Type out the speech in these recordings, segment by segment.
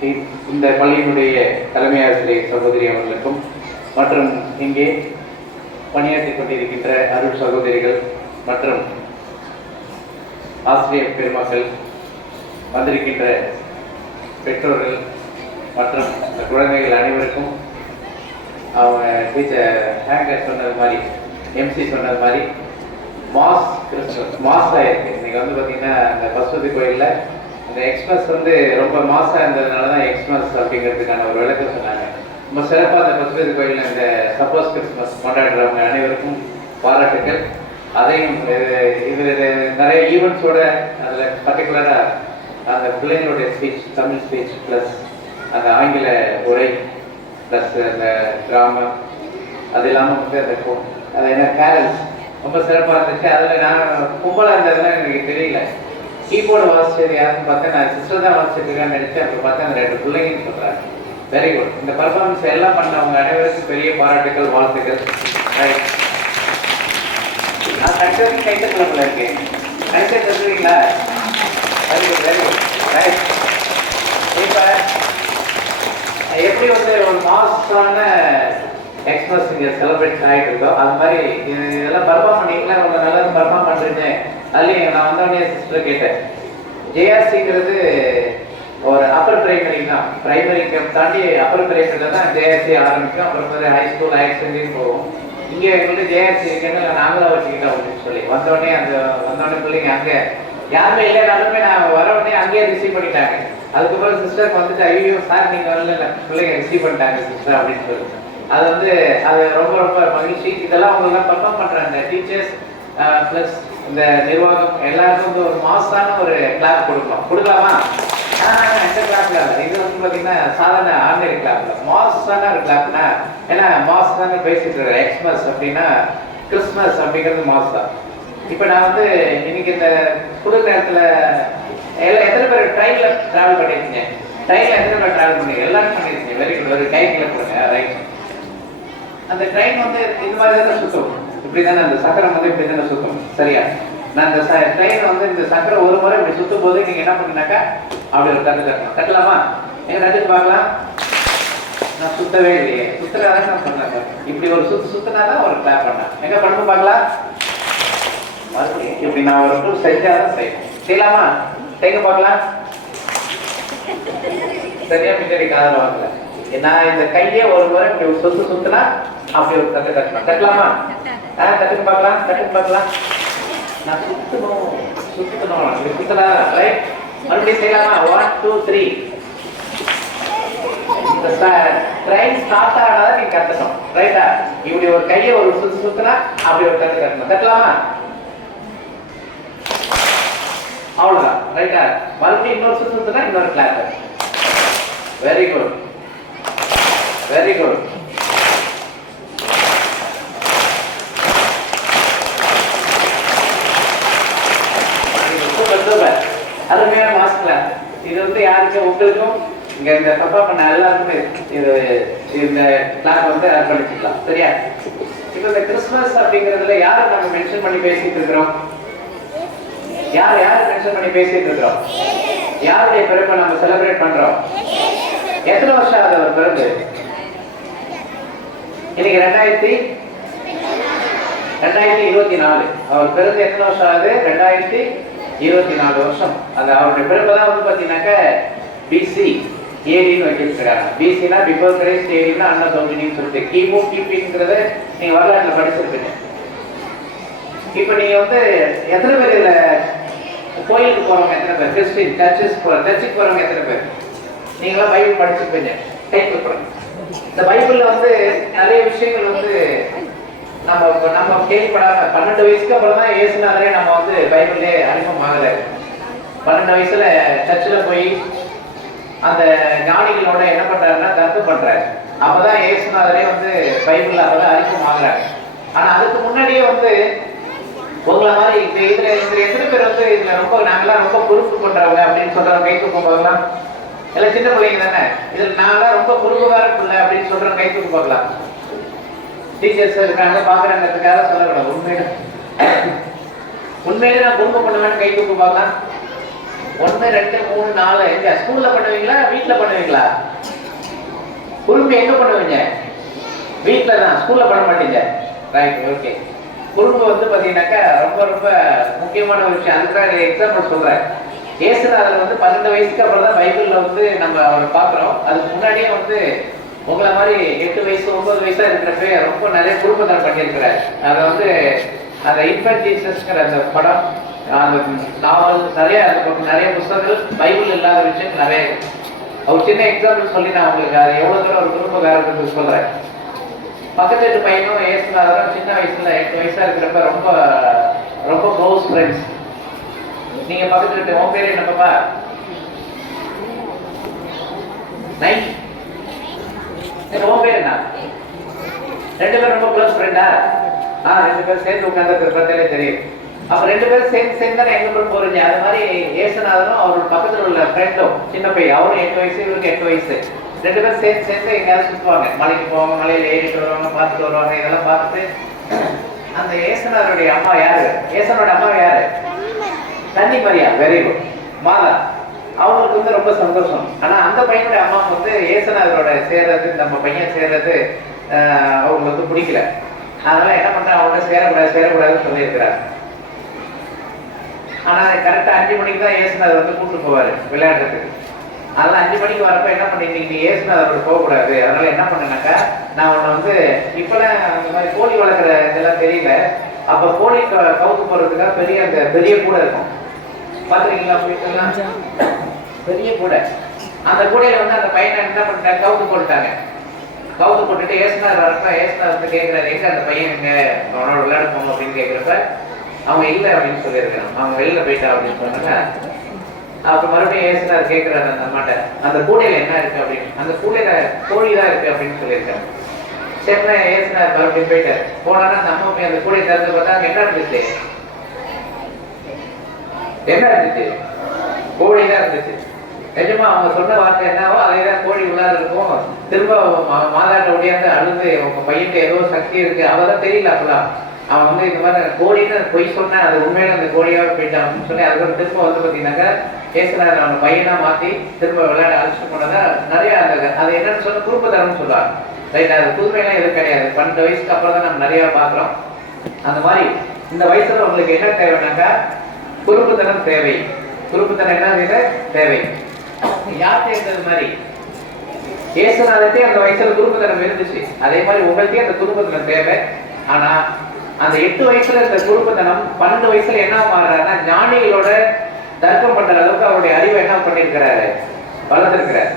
இந்த பள்ளியினுடைய தலைமை ஆசிரியர் சகோதரி அவர்களுக்கும் மற்றும் இங்கே பணியாற்றி கொண்டிருக்கின்ற அருள் சகோதரிகள் மற்றும் ஆசிரியர் பெருமக்கள் வந்திருக்கின்ற பெற்றோர்கள் மற்றும் இந்த குழந்தைகள் அனைவருக்கும் அவங்க டீச்சர் ஹேங்கர் சொன்னது மாதிரி எம்சி சொன்னது மாதிரி மாஸ் கிறிஸ்துமஸ் மாஸ் ஆயிருக்கு. இன்னைக்கு வந்து பார்த்தீங்கன்னா அந்த பசுபதி கோயிலில் அந்த எக்ஸ்பிரஸ் வந்து ரொம்ப மாசாக இருந்ததுனால தான் எக்ஸ்பிரஸ் அப்படிங்கிறதுக்கான ஒரு விளக்கம் சொன்னாங்க. ரொம்ப சிறப்பாக அந்த பசுபதி கோயிலில் இந்த சப்போஸ் கிறிஸ்மஸ் கொண்டாடுறவங்க அனைவருக்கும் பாராட்டுக்கள். அதையும் இது இது நிறைய ஈவெண்ட்ஸோட அதில் பர்டிகுலராக அந்த பிள்ளைங்களுடைய ஸ்பீச் தமிழ் ஸ்பீச் ப்ளஸ் அந்த ஆங்கில உரை ப்ளஸ் அந்த ட்ராமா அது இல்லாமல் வந்து அந்த அது என்ன கேரல்ஸ் ரொம்ப சிறப்பாக இருந்துச்சு. அதில் நான் கும்பலாக இருந்ததுலாம் எனக்கு தெரியல. கீபோர்டு வாசிச்சது யாருன்னு பார்த்தா நான் சிஸ்டர் தான் வாசிச்சிருக்கேன்னு நினச்சேன் அப்புறம் பார்த்தா அந்த ரெண்டு பிள்ளைங்கன்னு சொல்கிறாங்க வெரி குட் இந்த பர்ஃபார்மன்ஸ் எல்லாம் பண்ணவங்க அனைவருக்கும் பெரிய பாராட்டுகள் வாழ்த்துக்கள். ரைட் நான் கடைசி கைத்த கிளம்பில் இருக்கேன் கடைசி தெரிஞ்சுங்களா very good very good right இப்போ எப்படி வந்து ஒரு மாசான எக்ஸ்பிரஸ் இங்கே செலிப்ரேட் ஆகிட்டு இருக்கோ அது மாதிரி இதெல்லாம் பர்ஃபார்ம் பண்ணிக்கலாம் ரொம்ப நல்லா பர்ஃபார்ம் பண்ணுறீங்க அதுலேயும் நான் வந்தோடனே சிஸ்டர் கேட்டேன். ஜேஆர்சிங்கிறது ஒரு அப்பர் பிரைமரி தான். பிரைமரிக்கு தாண்டி அப்பர் பிரைமரியில் தான் ஜேஆர்சி ஆரம்பிக்கும். அப்புறம் வந்து ஹை ஸ்கூல் ஹையர் செகண்டரி போகும். இங்கே எங்களுக்கு ஜேஆர்சி இருக்குன்னு நாங்களாக வச்சுக்கிட்டோம் அப்படின்னு சொல்லி. வந்தோடனே அந்த வந்தோடனே பிள்ளைங்க அங்கே. யாருமே இல்லைனாலுமே நான் வர உடனே அங்கேயே ரிசீவ் பண்ணிட்டாங்க. அதுக்கப்புறம் சிஸ்டருக்கு வந்துட்டு ஐயோ சார் நீங்கள் வரல பிள்ளைங்க ரிசீவ் பண்ணிட்டாங்க சிஸ்டர் அப்படின்னு சொல்லி அது வந்து அது ரொம்ப ரொம்ப மகிழ்ச்சி. இதெல்லாம் அவங்கெல்லாம் பர்ஃபார்ம் பண்ணுறாங்க டீச்சர்ஸ் ப்ளஸ் இந்த நிர்வாகம் எல்லாருக்கும் வந்து ஒரு மாசான ஒரு கிளாப் கொடுக்கலாம். கொடுக்கலாமா? எந்த கிளாப்ல இல்லை இது வந்து பார்த்தீங்கன்னா சாதாரண ஆர்டினரி கிளாப்ல மாசான ஒரு கிளாப்னா ஏன்னா மாஸ் தானே பேசிட்டு இருக்கிறேன் எக்ஸ்மஸ் அப்படின்னா கிறிஸ்மஸ் அப்படிங்கிறது மாஸ் தான் இப்போ நான் வந்து இன்னைக்கு இந்த புது நேரத்தில் எல்லாம் எத்தனை பேர் ட்ரெயினில் ட்ராவல் பண்ணியிருக்கீங்க ட்ரெயினில் எத்தனை பேர் ட்ராவல் பண்ணி எல்லாரும் பண்ணியிருக்கீங்க வெரி குட் ஒரு டைம்ல போடுங்க ரைட் அந்த ட்ரெயின் வந்து இந்த மாதிரி தான் சுத்தம் இப்படி தானே அந்த சக்கரம் வந்து இப்படி தானே சுத்தும். சரியா? நான் இந்த ட்ரெயின் வந்து இந்த சக்கரம் ஒரு முறை இப்படி சுத்தும் போது நீங்க என்ன பண்ணுனாக்கா அப்படி ஒரு தட்டு தட்டலாம் தட்டலாமா? எங்க தட்டு பார்க்கலாம். நான் சுத்தவே இல்லையே. சுத்துறதான் நான் பண்ணாங்க இப்படி ஒரு சுத்து சுத்தினாதான் ஒரு கிளாப் பண்ணேன். எங்க பண்ணுங்க பார்க்கலாம்? மறுபடியும் இப்படி நான் ஒரு டூல் செஞ்சாதான் செய்யணும் செய்யலாமா? செய்ய பார்க்கலாம். சரியா பின்னாடி காதல் வாங்கல. நான் இந்த கையை ஒரு முறை இப்படி ஒரு சுத்து சுத்துனா அப்படி ஒரு தட்டு தட்டணும் தட்டலாமா? ஆ தட்டுக்கு பார்க்கலாம் தட்டுக்கு பார்க்கலாம். நான் சுத்தணும் சுத்தணும். இப்படி சுத்தலாம் ரைட் மறுபடியும் செய்யலாமா? ஒன் டூ த்ரீ இந்த ட்ரெயின் ஸ்டார்ட் ஆனாதான் நீங்க கத்தணும் ரைட்டா இப்படி ஒரு கையை ஒரு சுத்து சுத்துனா அப்படி ஒரு தட்டு கட்டணும் தட்டலாமா? அவ்வளவுதான். ரைட்டா மறுபடியும் இன்னொரு சுத்து சுத்தினா இன்னொரு class very good very good அருமையான மாஸ் கிளாஸ் இது வந்து யாருக்கும் உங்களுக்கும் இங்க இந்த தப்பா பண்ண எல்லாருக்குமே இது இந்த கிளாஸ் வந்து அர்ப்பணிச்சுக்கலாம் சரியா இப்போ இந்த கிறிஸ்மஸ் அப்படிங்கிறதுல யாரை நம்ம மென்ஷன் பண்ணி பேசிட்டு இருக்கிறோம் யார் யார் மென்ஷன் பண்ணி பேசிட்டு இருக்கிறோம் யாருடைய பிறப்பை நம்ம செலிப்ரேட் பண்றோம்? எத்தனை வருஷம் ஆகுது அவர் பிறந்து? இன்னைக்கு ரெண்டாயிரத்தி ரெண்டாயிரத்தி இருபத்தி நாலு. அவர் பிறந்து எத்தனை வருஷம் ஆகுது? ரெண்டாயிரத்தி இருபத்தி நாலு வருஷம். அந்த அவருடைய பிறப்பு தான் வந்து பார்த்தீங்கன்னாக்க பிசி ஏடின்னு வச்சிருக்கிறாங்க. பிசினா பிஃபோர் கிரைஸ்ட் ஏடினா அண்ணா தோன்றினின்னு சொல்லிட்டு கிமு கிபிங்கிறத நீங்க வரலாற்றுல படிச்சிருப்பீங்க. இப்போ நீங்க வந்து எத்தனை பேர் இதுல கோயிலுக்கு போறவங்க எத்தனை பேர்? கிறிஸ்டின் சர்ச்சஸ் போற சர்ச்சுக்கு போறவங்க எத்தனை பேர்? நீங்களாம் பைபிள் படிச்சிருப்பீங்க. கை பண்ணுங்க இந்த பைபிள்ல வந்து நிறைய விஷயங்கள் வந்து நம்ம நம்ம கேள்விப்படாம பன்னெண்டு வயசுக்கு அப்புறம் தான் இயேசுநாதரே நம்ம வந்து பைபிள்லே அறிமுகம் ஆகல பன்னெண்டு வயசுல சர்ச்சில் போய் அந்த ஞானிகளோட என்ன பண்றாருன்னா கருத்து பண்றாரு. அப்பதான் இயேசுநாதரே வந்து பைபிள் அப்பதான் அறிமுகமாகறாரு. ஆனா அதுக்கு முன்னாடியே வந்து உங்களை மாதிரி இப்ப இதுல இதுல எத்தனை பேர் வந்து இதுல ரொம்ப நாங்கெல்லாம் ரொம்ப பொறுப்பு பண்றவங்க அப்படின்னு சொல்றவங்க கேட்க போகலாம் எல்லாம் சின்ன பிள்ளைங்க தானே? இதில் நாங்களாம் ரொம்ப பொறுப்புகார பிள்ளை அப்படின்னு சொல்றவங்க கை தூக்கு பார்க்கலாம். டீச்சர்ஸ் இருக்காங்க பாக்குறாங்கிறதுக்காக சொல்லக்கூடாது உண்மையில. உண்மையில நான் பொறுப்பு பண்ணுவேன்னு கை தூக்கி பார்க்கலாம். ஒன்று ரெண்டு மூணு நாலு எங்க ஸ்கூல்ல பண்ணுவீங்களா வீட்டில் பண்ணுவீங்களா? குடும்பம் எங்க பண்ணுவீங்க? வீட்டில் தான். ஸ்கூல்ல பண்ண மாட்டீங்க. ரைட் ஓகே குடும்பம் வந்து பார்த்தீங்கன்னாக்கா ரொம்ப ரொம்ப முக்கியமான ஒரு விஷயம். அதுக்கு தான் எக்ஸாம்பிள் சொல்கிறேன் இயேசுநாதர் வந்து பன்னெண்டு வயசுக்கு அப்புறம் தான் பைபிள்ல வந்து நம்ம அவரை பார்க்குறோம். அதுக்கு முன்னாடியே வந்து உங்களை மாதிரி எட்டு வயசு ஒன்பது வயசா இருக்கிறப்ப ரொம்ப நிறைய குடும்பத்தை பண்ணியிருக்கிறார். அதை வந்து அந்த இன்ஃபன்ட் ஜீசஸ்ங்கிற அந்த படம் அந்த நாவல் நிறைய அந்த பக்கம் நிறைய புத்தகங்கள் பைபிள் இல்லாத விஷயம் நிறைய அவர் ஒரு சின்ன எக்ஸாம்பிள் சொல்லி நான் உங்களுக்கு அது எவ்வளோ தூரம் ஒரு குடும்பக்காரருக்கு சொல்கிறேன் பக்கத்து வீட்டு பையனும் ஏசுனாலும் சின்ன வயசுல எட்டு வயசா இருக்கிறப்ப ரொம்ப ரொம்ப க்ளோஸ் ஃப்ரெண்ட்ஸ் நீங்க பக்கத்துல இருக்க உன் பேர் என்னப்பா நைட். சரி உன் பேர் என்ன? ரெண்டு பேரும் ரொம்ப க்ளோஸ் ஃப்ரெண்டா ஆ ரெண்டு பேரும் சேர்ந்து உட்கார்ந்து பார்த்தாலே தெரியும். அப்ப ரெண்டு பேரும் சேர்ந்து சேர்ந்து தானே எங்க போய் போறீங்க? அது மாதிரி ஏசுநாதனும் அவரோட பக்கத்துல உள்ள ஃப்ரெண்டும் சின்ன பையன். அவரும் எட்டு வயசு இவருக்கு எட்டு வயசு. ரெண்டு பேரும் சேர்ந்து சேர்ந்து எங்கேயாவது சுத்துவாங்க. மலைக்கு போவாங்க மலையில ஏறிட்டு வருவாங்க பார்த்துட்டு வருவாங்க. இதெல்லாம் பார்த்துட்டு அந்த ஏசனாருடைய அம்மா யாரு? ஏசனோட அம்மா யாரு? தண்ணி மரியா வெரி குட் மாதா அவங்களுக்கு வந்து ரொம்ப சந்தோஷம். ஆனா அந்த பையனுடைய அம்மாவுக்கு வந்து ஏசுநாதரோட சேர்றது நம்ம பையன் சேர்றது ஆஹ், அவங்களுக்கு வந்து பிடிக்கல. அதனால என்ன பண்றா அவங்க சேரக்கூடாது சேரக்கூடாதுன்னு சொல்லியிருக்கிறார் ஆனா கரெக்டா அஞ்சு மணிக்கு தான் ஏசுநாதர் வந்து கூட்டு போவாரு விளையாடுறதுக்கு. அதெல்லாம் அஞ்சு மணிக்கு வரப்ப என்ன பண்ணீங்க நீ ஏசுநாதரோட போகக்கூடாது. அதனால என்ன பண்ணுனாக்கா நான் உன்னை வந்து இப்பெல்லாம் அந்த மாதிரி கோழி வளர்க்குற இதெல்லாம் தெரியல. அப்ப கோழி கவுத்து போறதுக்காக பெரிய அந்த பெரிய கூட இருக்கும். பாத்துருக்கீங்களா போயிட்டுலாம் பெரிய கூடை. அந்த கூடையில வந்து அந்த பையனை என்ன பண்ணிட்டாங்க கவுத்து போட்டுட்டாங்க. கவுத்து போட்டுட்டு ஏசுனார் வரப்ப ஏசுனார் வந்து கேட்கிறாரு எங்க அந்த பையன் எங்க அவனோட விளையாட போகணும் அப்படின்னு கேட்கிறப்ப அவங்க இல்லை அப்படின்னு சொல்லியிருக்கிறான் அவங்க வெளியில போயிட்டா அப்படின்னு சொன்னாங்க. அப்ப மறுபடியும் ஏசுனார் கேட்கிறாரு அந்த அம்மாட்ட அந்த கூடையில என்ன இருக்கு? அப்படின்னு. அந்த கூடையில கோழி தான் இருக்கு அப்படின்னு சொல்லியிருக்காங்க. சரிண்ணா ஏசுனார் மறுபடியும் போயிட்டாரு. போனா அந்த அம்மா போய் அந்த கூடையை திறந்து பார்த்தா அங்க என்ன இருந்துச்சு என்ன இருந்துச்சு? கோழி தான் இருந்துச்சு. நிஜமா அவங்க சொன்ன வார்த்தை என்னவோ அதே தான் கோழி உள்ளார இருக்கும். திரும்ப மா- மாதாட்ட ஒடியாந்து அழுது உங்க பையனுக்கு ஏதோ சக்தி இருக்கு. அவதான் தெரியல அப்பலாம் அவன் வந்து இந்த மாதிரி கோழின்னு பொய் சொன்னேன் அது உண்மையில அந்த கோழியாவே போயிட்டான் அப்படின்னு சொல்லி அதுக்கப்புறம் திரும்ப வந்து பாத்தீங்கன்னாக்கா பேசுனாரு அவன் பையனா மாத்தி திரும்ப விளையாட அழைச்சிட்டு போனதா நிறைய அந்த அது என்னன்னு சொல்ல குறும்புத்தனம்னு சொல்லுவாங்க. ரைட் அது புதுமையெல்லாம் எதுவும் கிடையாது. பன்னெண்டு வயசுக்கு அப்புறம் தான் நம்ம நிறைய பாக்குறோம் அந்த மாதிரி இந்த வயசுல உங்களுக்கு என்ன தேவைன்னாக்கா குறும்புத்தனம் தேவை. குறும்புத்தனம் என்ன தேவை. யார் தேர்ந்தது மாதிரி? ஏசுநாதத்தே அந்த வயசுல குறும்புத்தனம் இருந்துச்சு. அதே மாதிரி உங்களுக்கே அந்த குறும்புத்தனம் தேவை. ஆனா அந்த எட்டு வயசுல இந்த குறும்புத்தனம் பன்னெண்டு வயசுல என்ன மாறுறாருன்னா ஞானிகளோட தர்க்கம் பண்ற அளவுக்கு அவருடைய அறிவை என்ன பண்ணிருக்கிறாரு? வளர்த்திருக்கிறார்.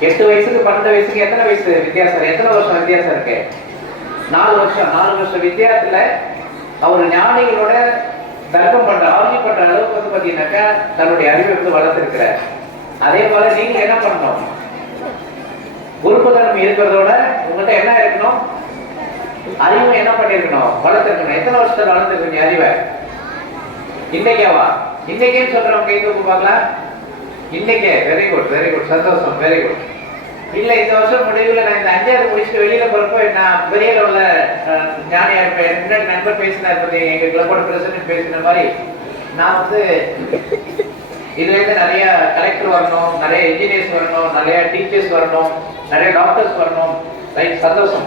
எட்டு வயசுக்கு பன்னெண்டு வயசுக்கு எத்தனை வயசு வித்தியாசம்? எத்தனை வருஷம் வித்தியாசம் இருக்கு? நாலு வருஷம். நாலு வருஷம் வித்தியாசத்துல அவர் ஞானிகளோட தர்க்கம் பண்ற ஆர்ஜி பண்ற அளவுக்கு வந்து பாத்தீங்கன்னாக்கா தன்னுடைய அறிவை வந்து வளர்த்திருக்கிறார். அதே போல நீங்க என்ன பண்ணணும்? உறுப்புதனம் இருக்கிறதோட உங்கள்கிட்ட என்ன இருக்கணும்? அறிவு என்ன பண்ணிருக்கணும் வளர்த்திருக்கணும். எத்தனை வருஷத்துல வளர்த்துருக்கீங்க அறிவை? இன்னைக்கேவா? இன்னைக்கேன்னு சொல்றவங்க கை பார்க்கலாம். இன்னைக்கே. வெரி குட் வெரி குட் சந்தோஷம் வெரி குட் இல்லை இந்த வருஷம் முடிவில் நான் இந்த அஞ்சாவது முடிச்சுட்டு வெளியில் போகிறப்போ நான் பெரிய லெவலில் அஹ், இருப்பேன். முன்னாடி நண்பர் பேசினார் பற்றி எங்கள் கிளப்போட பிரசிடென்ட் பேசின மாதிரி. நான் வந்து இதுலேருந்து நிறைய கலெக்டர் வரணும் நிறைய இன்ஜினியர்ஸ் வரணும் நிறைய டீச்சர்ஸ் வரணும் நிறைய டாக்டர்ஸ் வரணும். ரைட் சந்தோஷம்.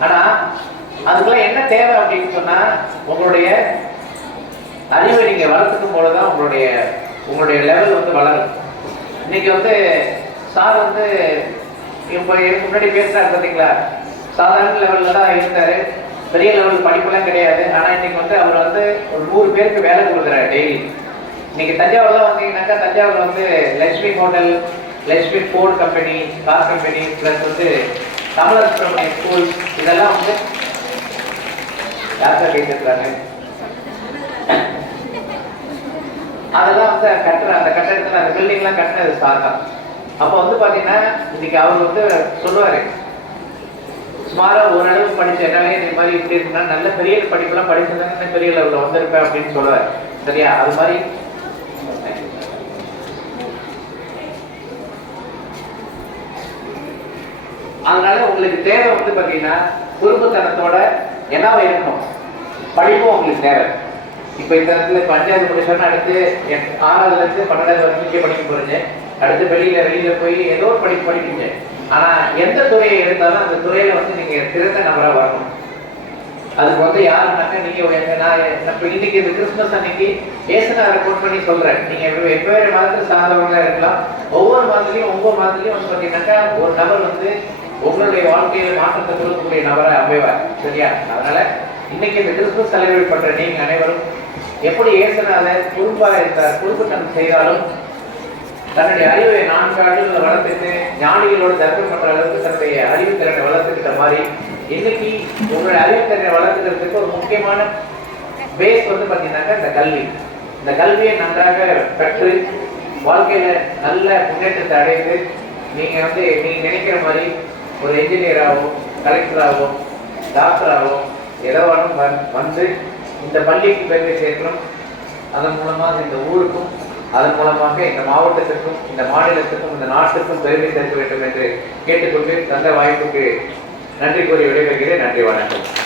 ஆனால் அதுக்கெல்லாம் என்ன தேவை அப்படின்னு சொன்னால் உங்களுடைய அறிவை நீங்கள் வளர்த்துக்கும் போதுதான் உங்களுடைய உங்களுடைய லெவல் வந்து வளரும். இன்னைக்கு வந்து சார் வந்து இப்போ எனக்கு முன்னாடி பேசுறாரு பார்த்தீங்களா சாதாரண லெவல்ல தான் இருந்தாரு பெரிய லெவல் படிப்புலாம் கிடையாது. ஆனா இன்னைக்கு வந்து அவர் வந்து ஒரு நூறு பேருக்கு வேலை கொடுக்குறாரு டெய்லி இன்னைக்கு தஞ்சாவூர்ல வந்தீங்கன்னாக்கா தஞ்சாவூர்ல வந்து Lakshmi hotel Lakshmi Ford company car company plus வந்து தமிழர் சுப்பிரமணிய ஸ்கூல் இதெல்லாம் வந்து யார் சார் கேட்டுருக்காங்க அதெல்லாம் வந்து கட்டுற அந்த கட்டடத்தில் அந்த பில்டிங்லாம் கட்டினது சார் தான். அப்போ வந்து பார்த்தீங்கன்னா இன்னைக்கு அவர் வந்து சொல்லுவாரு. சுமாராக ஓரளவு படிச்ச என்னாலே இந்த மாதிரி இப்படி இருக்குன்னா நல்ல பெரிய படிப்புலாம் படிச்சதுன்னு பெரிய லெவலில் வந்திருப்பேன் அப்படின்னு சொல்லுவார். சரியா? அது மாதிரி. அதனால உங்களுக்கு தேவை வந்து பார்த்தீங்கன்னா குறும்புத்தனத்தோட என்ன இருக்கணும்? படிப்பும் உங்களுக்கு தேவை. இப்போ இந்த இடத்துல பஞ்சாயத்து முடிச்சோன்னா அடுத்து என் ஆறாவதுல இருந்து பன்னெண்டாவது வரைக்கும் படிக்க போறீங்க அடுத்து வெளியில வெளியில போய் ஏதோ ஒரு படிப்பு படிப்பீங்க. ஆனா எந்த துறையை எடுத்தாலும் அந்த துறையில வந்து நீங்க சிறந்த நபரா வரணும். அதுக்கு வந்து யாருனாக்கா நீங்க நான் இன்னைக்கு இந்த கிறிஸ்துமஸ் அன்னைக்கு ஏசனாரை கோட் பண்ணி சொல்றேன். நீங்க வெவ்வேறு மாதத்துல சார்ந்தவங்களா இருக்கலாம். ஒவ்வொரு மதத்துலயும் ஒவ்வொரு மாதத்துலயும் வந்து பாத்தீங்கன்னாக்கா ஒரு நபர் வந்து உங்களுடைய வாழ்க்கையில மாற்றத்தை கொடுக்கக்கூடிய நபரை அமைவார். சரியா? அதனால இன்னைக்கு இந்த கிறிஸ்துமஸ் செலிப்ரேட் பண்ற நீங்க அனைவரும் எப்படி ஏசனால குறும்பா இருந்தார் குறும்புத்தனம் செய்தாலும் தன்னுடைய அறிவை நான்கு ஆண்டுகளை வளர்த்துட்டு ஞானிகளோடு தர்க்கம் பண்ற அளவுக்கு தன்னுடைய அறிவுத்திறனை வளர்த்துக்கிட்ட மாதிரி இன்னைக்கு உங்களுடைய அறிவுத்திறனை வளர்த்துக்கிறதுக்கு ஒரு முக்கியமான பேஸ் வந்து பார்த்தீங்கன்னாக்கா இந்த கல்வி. இந்த கல்வியை நன்றாக கற்று வாழ்க்கையில நல்ல முன்னேற்றத்தை அடைந்து நீங்க வந்து நீங்க நினைக்கிற மாதிரி ஒரு என்ஜினியராகவோ கலெக்டராகவோ டாக்டராகவோ ஏதோ வந்து இந்த பள்ளிக்கு பெருமை சேர்க்கணும். அதன் மூலமாக இந்த ஊருக்கும் அதன் மூலமாக இந்த மாவட்டத்திற்கும் இந்த மாநிலத்திற்கும் இந்த நாட்டுக்கும் பெருமை சேர்க்க வேண்டும் என்று கேட்டுக்கொண்டு தந்த வாய்ப்புக்கு நன்றி கூறி விடைபெறுகிறேன். நன்றி வணக்கம்.